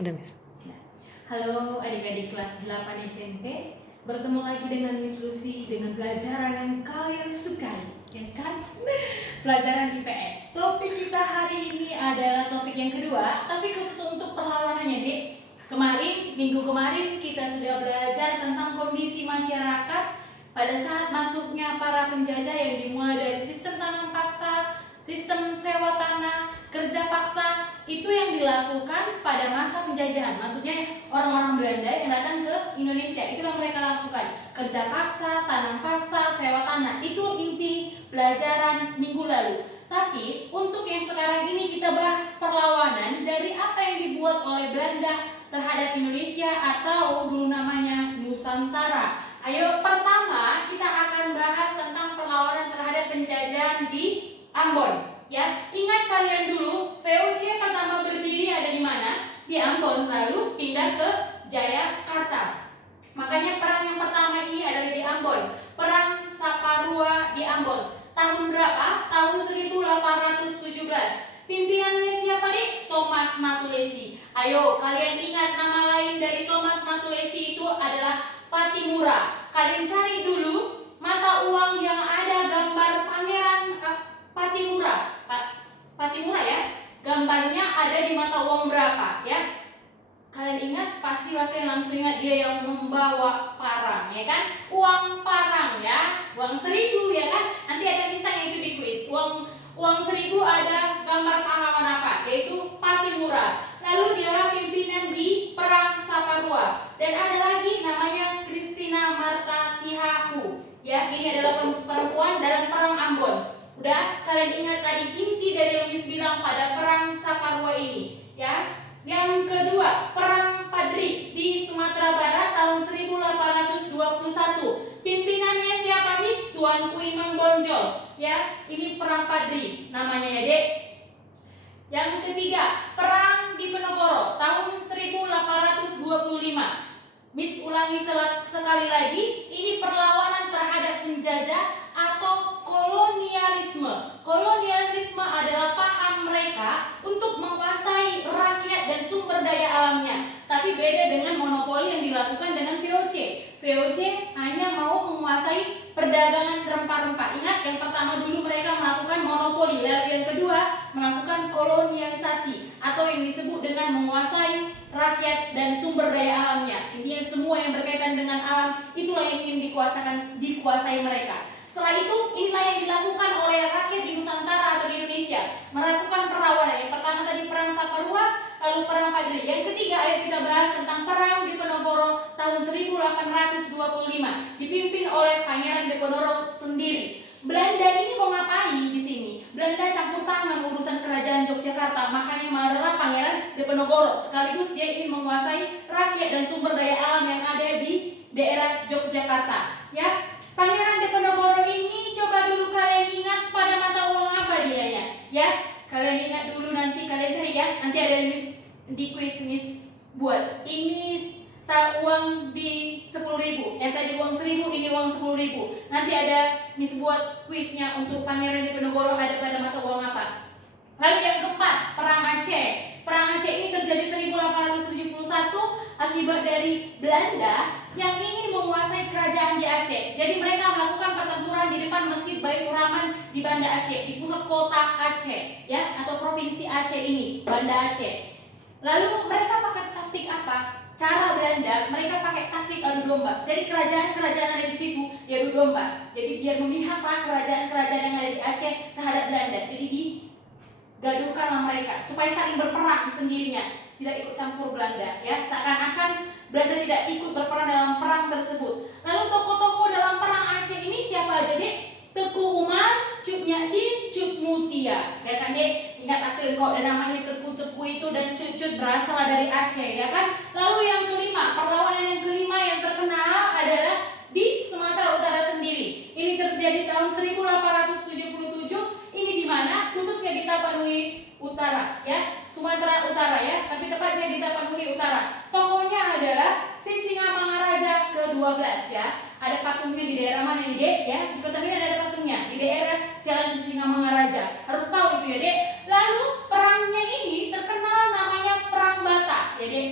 Udah, Miss. Halo adik-adik kelas 8 SMP. Bertemu lagi dengan Miss Lucy dengan pelajaran yang kalian sukai, ya kan? Pelajaran IPS. Topik kita hari ini adalah topik yang kedua, tapi khusus untuk perlawanannya, Dek. Minggu kemarin kita sudah belajar tentang kondisi masyarakat pada saat masuknya para penjajah yang dimulai dari sistem tanam paksa, sistem sewa tanah, kerja paksa. Itu yang dilakukan pada masa penjajahan. Maksudnya orang-orang Belanda yang datang ke Indonesia, itu yang mereka lakukan. Kerja paksa, tanam paksa, sewa tanah. Itu inti pelajaran minggu lalu. Tapi untuk yang sekarang ini kita bahas perlawanan dari apa yang dibuat oleh Belanda terhadap Indonesia atau dulu namanya Nusantara. Ayo, pertama kita akan bahas tentang perlawanan terhadap penjajahan di Ambon. Ya, ingat kalian dulu VOC pertama berdiri ada di mana? Di Ambon, lalu pindah ke Jayakarta. Makanya perang yang pertama ini adalah di Ambon. Perang Saparua di Ambon. Tahun berapa? Tahun 1817. Pimpinannya siapa, Dik? Thomas Matulesi. Ayo, kalian ingat nama lain dari Thomas Matulesi itu adalah Patimura. Kalian cari dulu mata uang yang ada gambar Pangeran Patimura ya. Gambarnya ada di mata uang berapa ya? Kalian ingat, pasti kalian langsung ingat dia yang membawa parang ya kan? Uang parang ya, uang 1000 ya kan? Nanti ada misalnya itu di kuis. Uang 1000 ada gambar pahlawan apa? Yaitu Patimura. Lalu dia pimpinan di perang Saparua. Dan ada lagi namanya Christina Marta Tihahu. Ya, ini adalah perempuan dalam perang Ambon. Udah, kalian ingat tadi inti dari yang Miss bilang pada perang Saparua ini, ya. Yang kedua, perang Padri di Sumatera Barat tahun 1821. Pimpinannya siapa, Miss? Tuanku Imam Bonjol, ya. Ini perang Padri namanya ya, Dek. Yang ketiga, perang Diponegoro tahun 1825. Miss ulangi sekali lagi, ini perlawanan terhadap penjajah atau kolonialisme. Kolonialisme adalah paham mereka untuk menguasai rakyat dan sumber daya alamnya. Tapi beda dengan monopoli yang dilakukan dengan VOC. VOC hanya mau menguasai perdagangan rempah-rempah. Ingat, yang pertama dulu mereka melakukan monopoli, lalu yang kedua melakukan kolonialisasi atau yang disebut dengan menguasai rakyat dan sumber daya alamnya. Intinya semua yang berkaitan dengan alam itulah yang ingin dikuasai mereka. Setelah itu, inilah yang dilakukan oleh rakyat di Nusantara atau di Indonesia, melakukan perlawanan. Yang pertama tadi perang Saparua, lalu perang Padri. Yang ketiga, ayo kita bahas tentang perang Diponegoro tahun 1825, dipimpin oleh Pangeran Diponegoro sendiri. Belanda ini mau ngapain di sini? Belanda campur tangan urusan kerajaan Yogyakarta, makanya marahlah Pangeran Diponegoro. Sekaligus dia ingin menguasai rakyat dan sumber daya alam yang ada di daerah Yogyakarta. Ya, Pangeran Diponegoro ini coba dulu kalian ingat pada mata uang apa dianya? Ya, kalian ingat dulu, nanti kalian cari ya. Nanti ada di kuis Miss buat. Ini uang di 10.000. Yang tadi uang 1000, ini uang 10.000. Nanti ada Miss buat kuisnya untuk Pangeran Diponegoro ada pada mata uang apa. Lalu yang keempat, perang Aceh. Perang Aceh ini terjadi 1871 akibat dari Belanda yang ingin menguasai kerajaan di Aceh. Jadi mereka melakukan pertempuran di depan Masjid Baitur Rahman di Banda Aceh, di pusat kota Aceh, ya, atau provinsi Aceh ini, Banda Aceh. Lalu mereka pakai taktik apa? Cara Belanda, mereka pakai taktik adu domba. Jadi kerajaan-kerajaan ada di situ adu domba. Jadi biar memihaklah kerajaan-kerajaan yang ada di Aceh terhadap Belanda. Jadi digaduhkanlah mereka supaya saling berperang sendirinya, tidak ikut campur Belanda, ya. Seakan-akan Belanda tidak ikut berperan dalam perang tersebut. Lalu tokoh-tokoh dalam perang Aceh ini siapa aja, Dek? Teku Umar, Cut Nyadin, Cut Mutia, ya kan, Dek? Ingat akil kok, dan namanya Teku itu dan Cut berasal dari Aceh, ya kan? Lalu yang kelima, perlawanan yang kelima yang terkenal adalah di Sumatera Utara sendiri. Ini terjadi tahun 1877. Ini di mana? Khususnya di Tapanuli Utara, ya, Sumatera Utara, ya, tapi tepatnya di Tapanuli Utara. Tokohnya adalah Sisingamangaraja ke-12, ya. Ada patungnya di daerah mana nih, Dek? Ya, di Kota Medan ada patungnya di daerah Jalan Sisingamangaraja. Harus tahu itu ya, Dek. Lalu perangnya ini terkenal namanya Perang Batak, ya, Dek.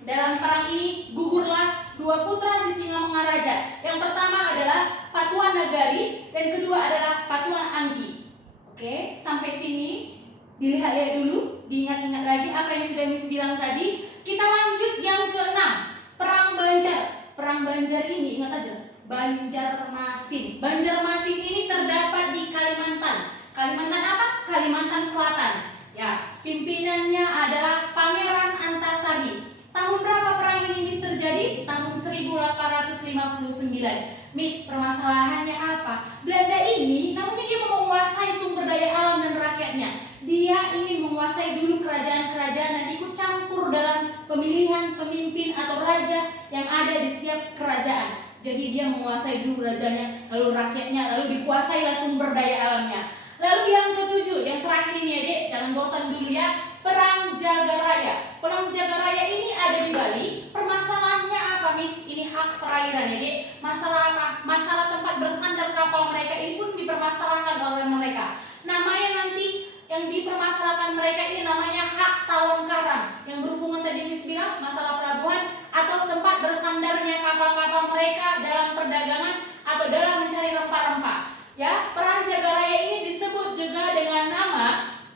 Dalam perang ini gugurlah dua putra si Singamangaraja. Yang pertama adalah Patuan Nagari dan kedua adalah Patuan Anggi. Oke, sampai sini dilihat-lihat dulu, diingat-ingat lagi apa yang sudah Miss bilang tadi. Kita lanjut yang keenam, Perang Banjar. Perang Banjar ini ingat aja, Banjarmasin. Banjarmasin ini terdapat di Kalimantan. Kalimantan apa? Kalimantan Selatan. Ya, pimpinannya adalah Pangeran Antasari. Tahun berapa perang ini Miss terjadi? Tahun 1859. Miss, permasalahannya apa? Belanda ini namanya dia mau menguasai sumber daya alam dan rakyatnya. Dia ingin menguasai dulu kerajaan-kerajaan dan ikut campur dalam pemilihan pemimpin atau raja yang ada di setiap kerajaan. Jadi dia menguasai dulu rajanya, lalu rakyatnya, lalu dikuasailah sumber daya alamnya. Lalu yang ketujuh, yang terakhir ini ya dek, jangan bosan dulu ya. Perang Jagaraya. Perang Jagaraya ini ada di Bali. Permasalahannya apa Miss? Ini hak perairan ya dek. Masalah apa? Masalah tempat bersandar kapal mereka ini pun dipermasalahkan oleh mereka. Namanya nanti yang dipermasalahkan mereka ini namanya hak tawon karang. Yang berhubungan tadi Miss bilang masalah pelabuhan atau tempat bersandarnya kapal-kapal mereka dalam perdagangan atau dalam mencari rempah-rempah. Ya, perang Jagaraya ini disebut juga dengan nama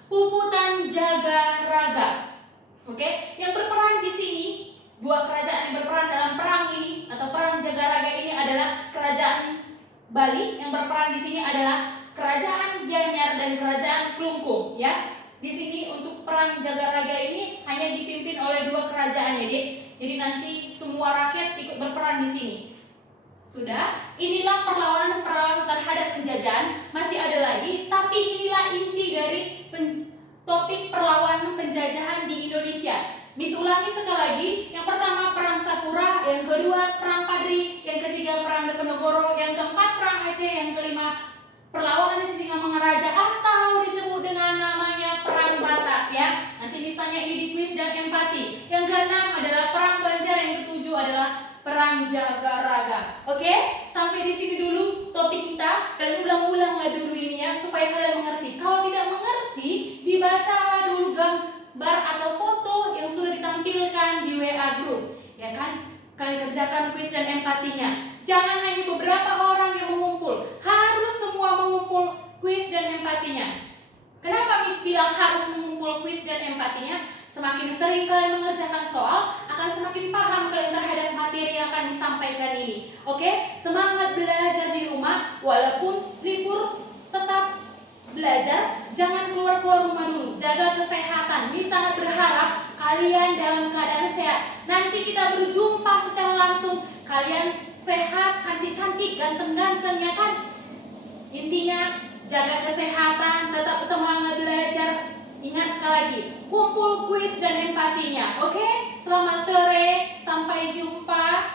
Puputan Jagaraga. Oke, yang berperan di sini, dua kerajaan yang berperan dalam perang ini atau perang Jagaraga ini adalah kerajaan Bali. Yang berperan di sini adalah kerajaan Gianyar dan kerajaan Klungkung. Ya, di sini untuk perang Jagaraga ini hanya dipimpin oleh dua kerajaan ya, Dik. Jadi nanti semua rakyat ikut berperan di sini. Sudah, inilah perlawanan terhadap penjajahan. Masih ada lagi, tapi inilah inti dari topik perlawanan penjajahan di Indonesia. Miss ulangi sekali lagi. Yang pertama perang Sapura, yang kedua perang Padri, yang ketiga perang Diponegoro, yang keempat perang Aceh, yang kelima perlawanan Sisingamangaraja atau disebut dengan namanya perang Batak ya. Nanti misalnya ini di kuis dan empati. Yang keenam adalah perang Banjar, yang ketujuh adalah perang Jagaraga. Oke, sampai di sini dulu topik kita. Kalian ulang-ulanglah dulu ini ya supaya kalian mengerti. Kalau tidak mengerti, dibacalah dulu gambar atau foto yang sudah ditampilkan di WA group, ya kan? Kalian kerjakan kuis dan empatinya. Jangan hanya beberapa orang yang mengumpul, harus semua mengumpul kuis dan empatinya. Kenapa Miss bilang harus mengumpul kuis dan empatinya? Semakin sering kalian mengerjakan soal, akan semakin paham kalian terhadap materi yang akan disampaikan ini. Oke, semangat belajar di rumah, walaupun libur tetap belajar, jangan keluar-keluar rumah dulu, jaga kesehatan. Miss sangat berharap kalian dalam keadaan sehat. Nanti kita berjumpa secara langsung, kalian sehat, cantik-cantik, ganteng-ganteng ya kan? Intinya jaga kesehatan, tetap semangat belajar. Ingat sekali lagi, kumpul kuis dan empatinya. Oke? Selamat sore, sampai jumpa.